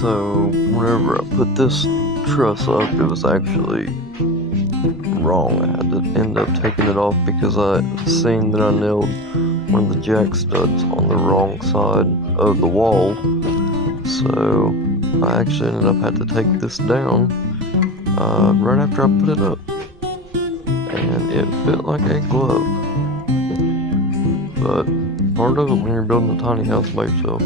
So, whenever I put this truss up, it was actually wrong. I had to end up taking it off because I seen that I nailed one of the jack studs on the wrong side of the wall. So, I actually ended up had to take this down right after I put it up. And it fit like a glove. But part of it when you're building a tiny house by yourself.